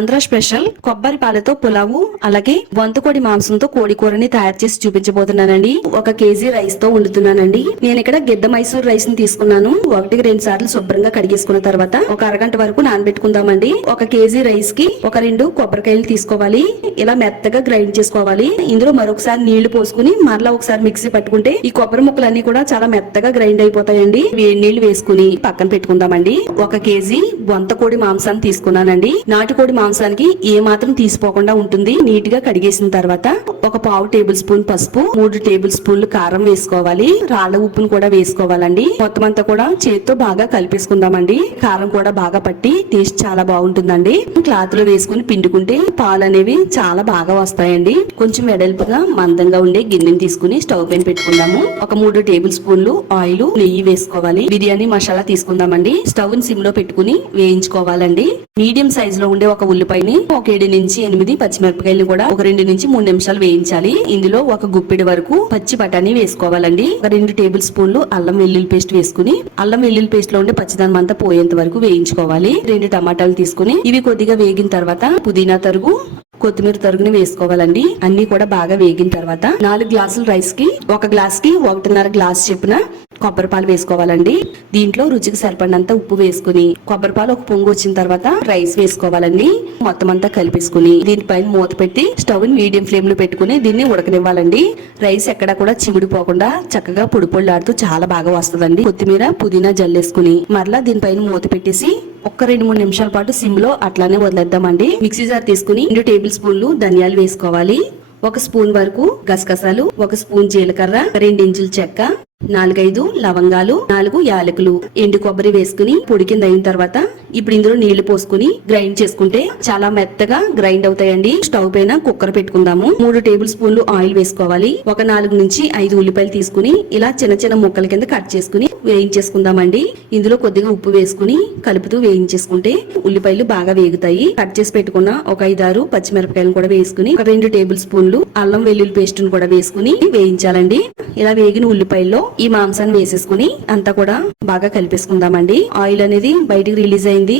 Andhra special కొబ్బరి పాలతో పులావు అలాగే బొంతకోడి మాంసంతో కోడి కూరని తయారు చేసి చూపించబోతున్నానండి. 1 కేజీ రైస్ తో వండుతున్నానండి. నేను ఇక్కడ గిద్ద మైసూర్ రైస్ ని తీసుకున్నాను. 1-2 సార్లు శుభ్రంగా కడిగేసుకున్న తర్వాత ఒక అరగంట వరకు నానబెట్టుకుందామండి. 1 కేజీ రైస్ కి 2 కొబ్బరికాయలు తీసుకోవాలి. ఇలా మెత్తగా గ్రైండ్ చేసుకోవాలి. ఇందులో మరొకసారి నీళ్లు పోసుకుని మరలా ఒకసారి మిక్సీ పట్టుకుంటే ఈ కొబ్బరి ముక్కలన్నీ కూడా చాలా మెత్తగా గ్రైండ్ అయిపోతాయండి. వేడి నీళ్లు వేసుకుని పక్కన పెట్టుకుందామండి. 1 కేజీ బొంతకోడి మాంసాన్ని తీసుకున్నానండి. నాటుకోడి మాంసానికి ఏ మాత్రం తీసిపోకుండా ఉంటుంది. నీట్ గా కడిగేసిన తర్వాత 1 టేబుల్ స్పూన్ పసుపు, 3 టేబుల్ స్పూన్లు కారం వేసుకోవాలి. రాళ్ల ఉప్పును కూడా వేసుకోవాలండి. మొత్తం అంతా కూడా చేతితో బాగా కలిపేసుకుందామండి. కారం కూడా బాగా పట్టి టేస్ట్ చాలా బాగుంటుందండి. క్లాత్ లో వేసుకుని పిండుకుంటే పాలు అనేవి చాలా బాగా వస్తాయండి. కొంచెం వెడల్పుగా మందంగా ఉండే గిన్నెని తీసుకుని స్టవ్ పైన పెట్టుకుందాము. 3 టేబుల్ స్పూన్లు ఆయిల్, నెయ్యి వేసుకోవాలి. బిర్యానీ మసాలా తీసుకుందామండి. స్టవ్ ని సిమ్ లో పెట్టుకుని వేయించుకోవాలండి. మీడియం సైజ్ లో ఉండే 1 ఉల్లిపాయని 7 నుంచి 8 పచ్చిమిరపకాయలు కూడా 2 నుంచి 3 నిమిషాలు వేయించాలి. ఇందులో 1 గుప్పెడి వరకు పచ్చి బఠానీ వేసుకోవాలండి. 2 టేబుల్ స్పూన్లు అల్లం వెల్లుల్లి పేస్ట్ వేసుకుని అల్లం వెల్లుల్లి పేస్ట్ లో ఉండే పచ్చిదనం అంతా పోయేంత వరకు వేయించుకోవాలి. 2 టమాటాలు తీసుకుని ఇవి కొద్దిగా వేగిన తర్వాత పుదీనా తరుగు, కొత్తిమీర తరుగుని వేసుకోవాలండి. అన్ని కూడా బాగా వేగిన తర్వాత 4 గ్లాసుల రైస్ కి 1 గ్లాస్ కి 1.5 గ్లాస్ చొప్పున కొబ్బరి పాలు వేసుకోవాలండి. దీంట్లో రుచికి సరిపడినంత ఉప్పు వేసుకుని కొబ్బరి పాలు ఒక పొంగు వచ్చిన తర్వాత రైస్ వేసుకోవాలండి. మొత్తం అంతా కలిపేసుకుని దీనిపైన మూత పెట్టి స్టవ్ ని మీడియం ఫ్లేమ్ లో పెట్టుకుని దీన్ని ఉడకనివ్వాలండి. రైస్ ఎక్కడా కూడా చిమిడిపోకుండా చక్కగా పొడి పొడిలాడుతూ చాలా బాగా వస్తుందండి. కొత్తిమీర, పుదీనా జల్లేసుకుని మరలా దీనిపైన మూత పెట్టేసి 2-3 నిమిషాల పాటు సిమ్ లో అట్లానే వదిలేద్దామండి. మిక్సీ జార్ తీసుకుని 2 టేబుల్ స్పూన్లు ధనియాలు వేసుకోవాలి. 1 స్పూన్ వరకు గసగసాలు, 1 స్పూన్ జీలకర్ర, 2 ఇంచుల చెక్క, 4-5 లవంగాలు, 4 యాలకులు, ఎండు కొబ్బరి వేసుకుని పొడి కింద అయిన తర్వాత ఇప్పుడు ఇందులో నీళ్లు పోసుకుని గ్రైండ్ చేసుకుంటే చాలా మెత్తగా గ్రైండ్ అవుతాయండి. స్టవ్ పైన కుక్కర్ పెట్టుకుందాము. 3 టేబుల్ స్పూన్లు ఆయిల్ వేసుకోవాలి. 4 నుంచి 5 ఉల్లిపాయలు తీసుకుని ఇలా చిన్న చిన్న ముక్కల కింద కట్ చేసుకుని వేయించేసుకుందామండి. ఇందులో కొద్దిగా ఉప్పు వేసుకుని కలుపుతూ వేయించేసుకుంటే ఉల్లిపాయలు బాగా వేగుతాయి. కట్ చేసి పెట్టుకున్న 5-6 పచ్చిమిరపకాయలు కూడా వేసుకుని 2 టేబుల్ స్పూన్లు అల్లం వెల్లుల్లి పేస్ట్ ను కూడా వేసుకుని వేయించాలండి. ఇలా వేగిన ఉల్లిపాయల్లో ఈ మాంసాన్ని వేసేసుకుని అంతా కూడా బాగా కలిపేసుకుందామండి. ఆయిల్ అనేది బయటికి రిలీజ్ అయింది.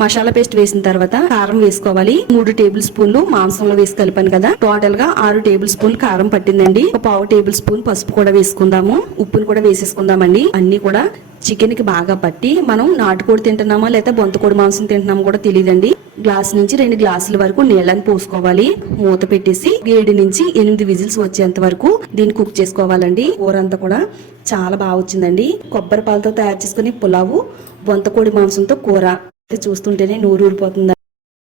మసాలా పేస్ట్ వేసిన తర్వాత కారం వేసుకోవాలి. 3 టేబుల్ స్పూన్లు మాంసంలో వేసి కలిపాను కదా, టోటల్ గా 6 టేబుల్ స్పూన్లు కారం పట్టిందండి. 1/2 టేబుల్ స్పూన్ పసుపు కూడా వేసుకుందాము. ఉప్పును కూడా వేసేసుకుందామండి. అన్ని కూడా చికెన్ కి బాగా పట్టి మనం నాటుకోడి తింటున్నామా లేదా బొంతకోడి మాంసం తింటున్నామా కూడా తెలియదండి. గ్లాస్ నుంచి 2 గ్లాసుల వరకు నీళ్ళని పోసుకోవాలి. మూత పెట్టేసి 7 నుంచి 8 విజిల్స్ వచ్చేంత వరకు దీన్ని కుక్ చేసుకోవాలండి. కూర అంతా కూడా చాలా బాగా వచ్చిందండి. కొబ్బరి పాలతో తయారు చేసుకుని పులావు, బొంతకోడి మాంసంతో కూర చూస్తుంటేనే నోరు ఊరిపోతుందండి.